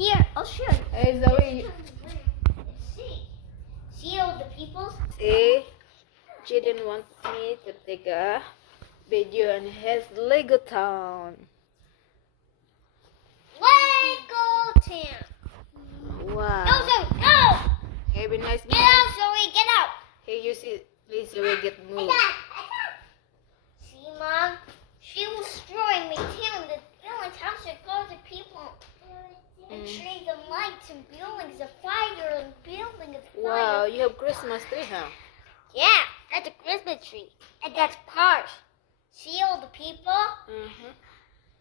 Here, I'll show you. Hey Zoe, See all the people? see, Jaden wants me to take a video on his Lego town. Lego Town. Wow. No, Zoe, no! Hey, be nice. Get out, Zoe, get out! Hey, you see, please Zoe get moved. See, Mom? She was destroying my town. The buildings, house, and cars, and people. And trees and lights and buildings, a fire and building a fire. Wow, you have Christmas tree, huh? Yeah, that's a Christmas tree. And that's cars. See all the people? Mm-hmm.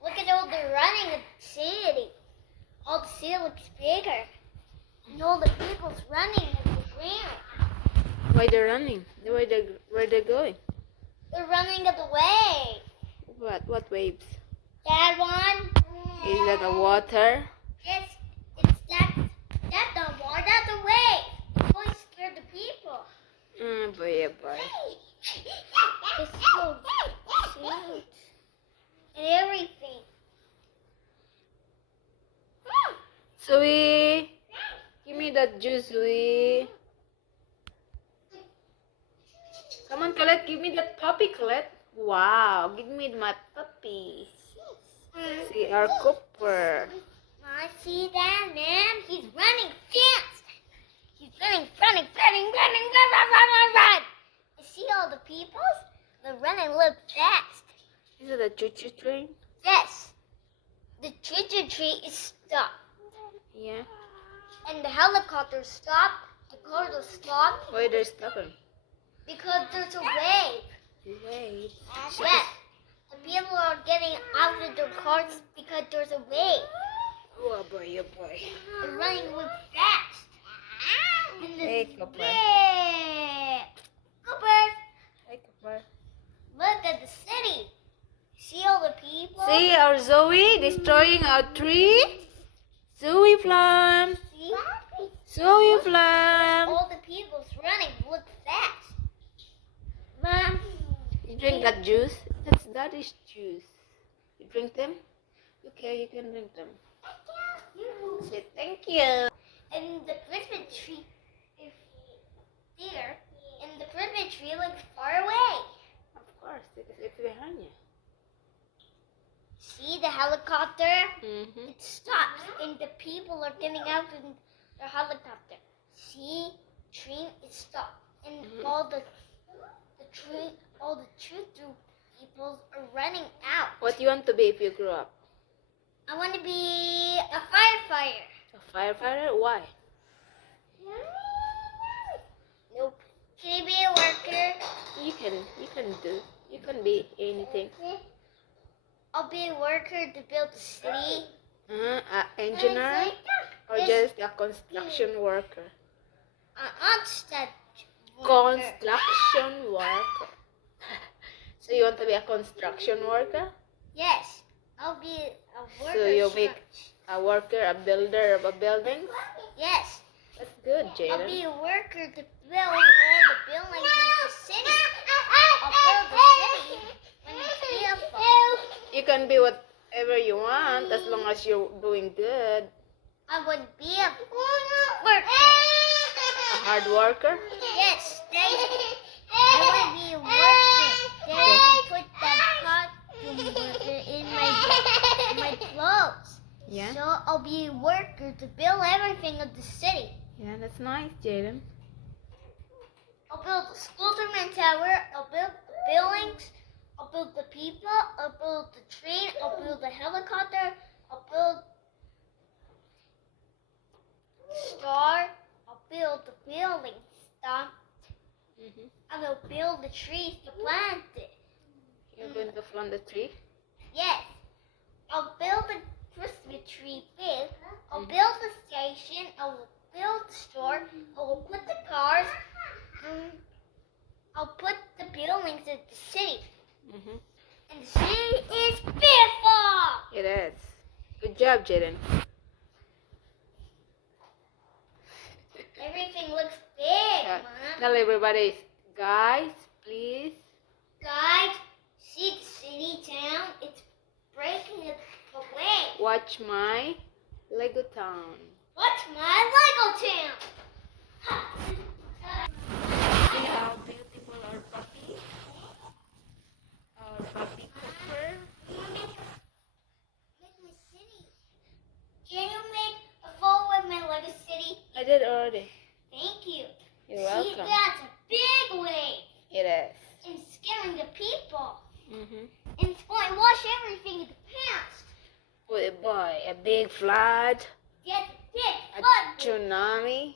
Look at all the running of the city. All the city looks bigger. And all the people's running at the ground. Why they're running? Where they're going? They're running at the way. What waves? That one. Is that the water? Yes, it's that's the water, that's the wave. It's going to scare the people. Boy, oh boy. It's so cute. And everything. Zoe, give me that juice, Zoe. Come on, Colette, give me that puppy, Colette. Wow, give me my puppy. See our Cooper. I see that, man. He's running fast. He's running. I see all the people. They're running look fast. Is it a choo-choo train? Yes. The choo-choo tree is stopped. Yeah. And the helicopter stopped. The cars are stopped. Why they're stopping? Because there's a wave. Wait. Yes. The people are getting out of their cars because there's a wave. Oh boy, oh boy. They're running real fast. And the Hey, Cooper. Yeah. Cooper, Hi, Cooper. look at the city. See all the people? See our Zoe destroying our tree? Zoe Flam. See? Zoe Flam. All the people's running look fast. Mom, You drink that juice? That's Daddy's juice. You drink them? Okay, you can drink them. Say thank you. and the Christmas tree is there, and the Christmas tree looks far away. Of course, because it's behind you. See the helicopter? Mm-hmm. It stops, and the people are getting out in the helicopter. See, train is stopped, and all the choo-choo people are running out. What do you want to be if you grow up? I want to be a firefighter. A firefighter? Why? Nope. Can I be a worker? You can be anything. I'll be a worker to build the city. An engineer or just a construction worker? Construction worker. So you want to be a construction worker? Yes, I'll be a worker. So you make a worker, a builder of a building? Yes, That's good, I'll Jaden. be a worker to build all the buildings in the city. I'll build the city when it's beautiful. You can be whatever you want as long as you're doing good. I would be a worker. A hard worker? Yes, I would be a worker. Then I put that costume worker in my clothes. Yeah. So I'll be a worker to build everything of the city. Yeah, that's nice, Jaden. I'll build the Skulderman Tower. I'll build the buildings. I'll build the people. I'll build the train. I'll build the helicopter. I'll build the star. I'll build the building stuff. I will build the trees to plant it. You're going to plant the tree? Yes. I'll build the Christmas tree big. I'll build the station. I will build the store. I will put the cars. I'll put the buildings in the city. And the city is beautiful. It is. Good job, Jaden. Everything looks big, Mom. Tell everybody, guys, please. Guys, see the city town? It's breaking away. Watch my Lego Town. What's my Lego town? See how beautiful our puppy? Our puppy Cooper. Make my city. Can you make a photo with my Lego city? I did already. Thank you. You're See, welcome. that's a big wave. It is. And scaring the people. Mm-hmm. And it's going to wash everything in the past. Boy, a big flood. Yes, big A flood. tsunami.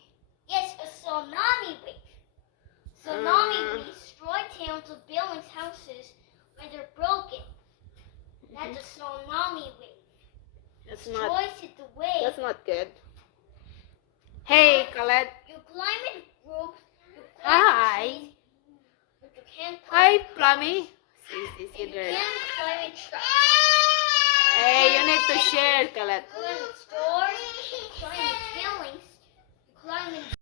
Yes, a tsunami wave. Tsunami wave destroy towns of buildings, houses when they're broken. That's a tsunami wave. That's not. Destroys it the wave. That's not good. Hey, Colette. You climb in groups. You climb Hi. trees, but you can't Hi, climb. Plummy. See, You there. can't climb in trucks. Hey, you need to share, Colette. Go in stores.